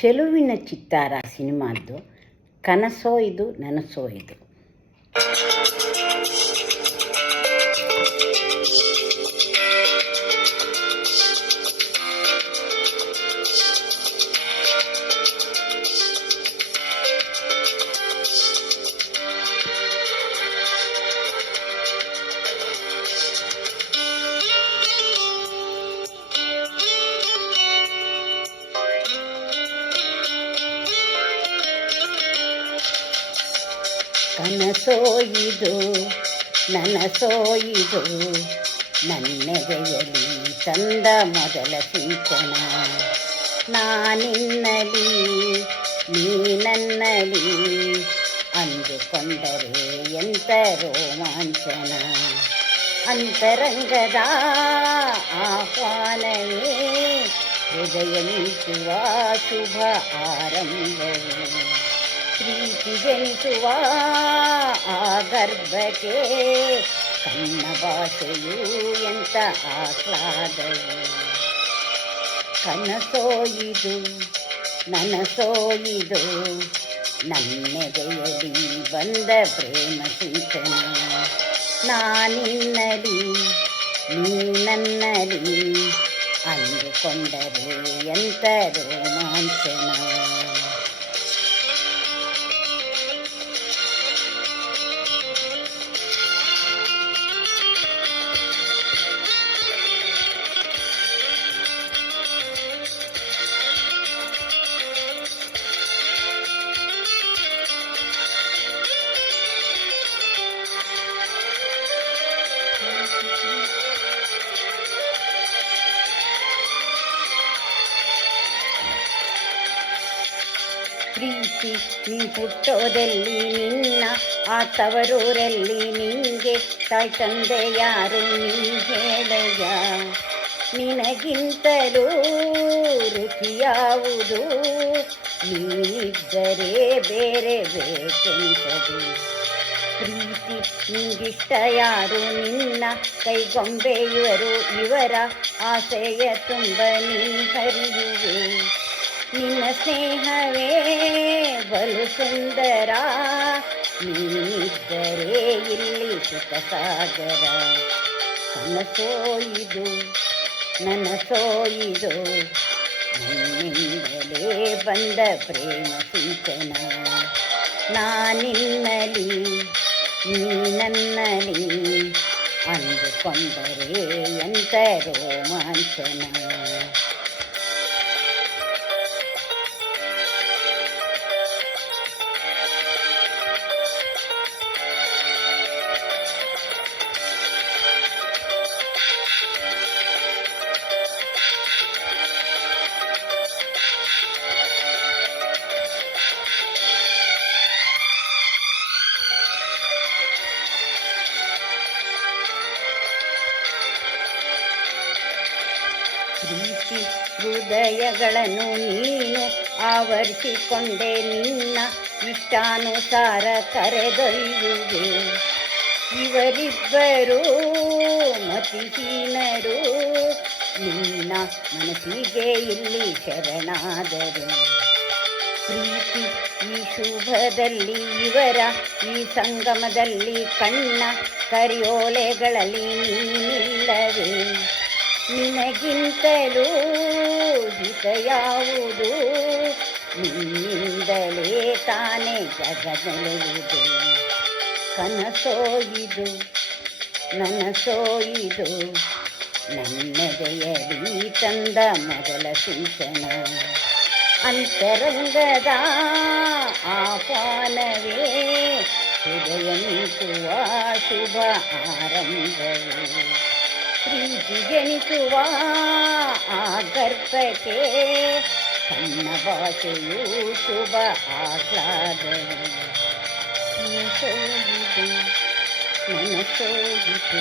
ಚೆಲುವಿನ ಚಿತ್ತಾರ ಸಿನಿಮಾದ್ದು ಕನಸೋ ಇದು ನನಸೋ ಇದು. ಕನಸೋ ಇದು ನನಸೋ ಇದು ನನ್ನೆದೆಯಲಿ ತಂದ ಮೊದಲ ಸಿಂಚನ. ನಾನಿನ್ನಲಿ ನೀ ನನ್ನಲಿ ಅಂದುಕೊಂಡರೆ ಎಂಥ ರೋಮಾಂಚನ. ಅಂತರಂಗದ ಆಹ್ವಾನವೇ ಹೃದಯ ಮೀಟುವ ಶುಭ ಆರಂಭವೇ. ಪ್ರೀತಿ ಜನಿಸುವ ಆ ಗರ್ಭಕ್ಕೆ ಕಣ್ಣ ಭಾಷೆಯು ಎಂಥ ಆಹ್ಲಾದವು. ಕನಸೋ ಇದು ನನಸೋ ಇದು ನನ್ನೆದೆಯಲಿ ಬಂದ ಪ್ರೇಮ ಸಿಂಚನ. ನಾನಿನ್ನಲಿ ನೀ ನನ್ನಲಿ ಅಂದುಕೊಂಡರೆ ಎಂಥ ರೋಮಾಂಚನ. ಪ್ರೀತಿ ನೀ ಹುಟ್ಟೋದಲ್ಲಿ ನಿನ್ನ ಆ ತವರೂರಲ್ಲಿ ನಿನಗೆ ತಾಯಿ ತಂದೆ ಯಾರು ನೀ ಹೇಳಯ್ಯ. ನಿನಗಿಂತಲೂ ರುಚಿಯಾವುದು ನೀನಿದ್ದರೆ ಬೇರೆ ಬೇಕೆನಿಸದು. ಪ್ರೀತಿ ನಿಂಗಿಷ್ಟ ಯಾರು ನಿನ್ನ ಕೈಗೊಂಬೆ ಇವರು ಇವರ ಆಸೆಯ ತುಂಬ ನೀ ಹರಿಯುವೆ. ನಿನ್ನ ಸ್ನೇಹವೇ ಬಲು ಸುಂದರ ನೀನಿದ್ದರೆ ಇಲ್ಲಿ ಸುಖ ಸಾಗರ. ಕನಸೋ ಇದು ನನಸೋ ಇದು ನನ್ನಿಂದಲೇ ಬಂದ ಪ್ರೇಮ ಸಿಂಚನ. ನಾನಿನ್ನಲಿ ನೀ ನನ್ನಲಿ ಅಂದುಕೊಂಡರೆ ಎಂಥ ರೋಮಾಂಚನ. ಪ್ರೀತಿ ಹೃದಯಗಳನ್ನು ನೀನು ಆವರಿಸಿಕೊಂಡೆ ನಿನ್ನ ಇಷ್ಟಾನುಸಾರ ಕರೆದೊಯ್ಯುವೆ. ಇವರಿಬ್ಬರೂ ಮತಿಹೀನರು ನಿನ್ನ ಮನಸ್ಸಿಗೆ ಇಲ್ಲಿ ಶರಣಾದರು. ಪ್ರೀತಿ ಈ ಶುಭದಲ್ಲಿ ಇವರ ಈ ಸಂಗಮದಲ್ಲಿ ಕಣ್ಣ ಕರಿಯೋಲೆಗಳಲ್ಲಿ ನೀನಿಲ್ಲವೇ. ನಿನಗಿಂತಲೂ ಹಿತ ಯಾವುದು ನಿನ್ನಿಂದಲೇ ತಾನೇ ಜಗದೆಳೆಯುವುದು. ಕನಸೋ ಇದು ನನಸೋ ಇದು ನನ್ನೆದೆಯಲಿ ತಂದ ಮೊದಲ ಸಿಂಚನ. ಅಂತರಂಗದ ಆಹ್ವಾನವೇ ಹೃದಯ ಮೀಟುವ ಶುಭ ಆರಂಭವೇ. ಪ್ರೀತಿ ಜನಿಸುವ ಆ ಗರ್ಭಕ್ಕೆ ಕಣ್ಣ ಭಾಷೆಯು ಶುಭ ಆಹ್ಲಾದವು. ನನಸೋ ಇದು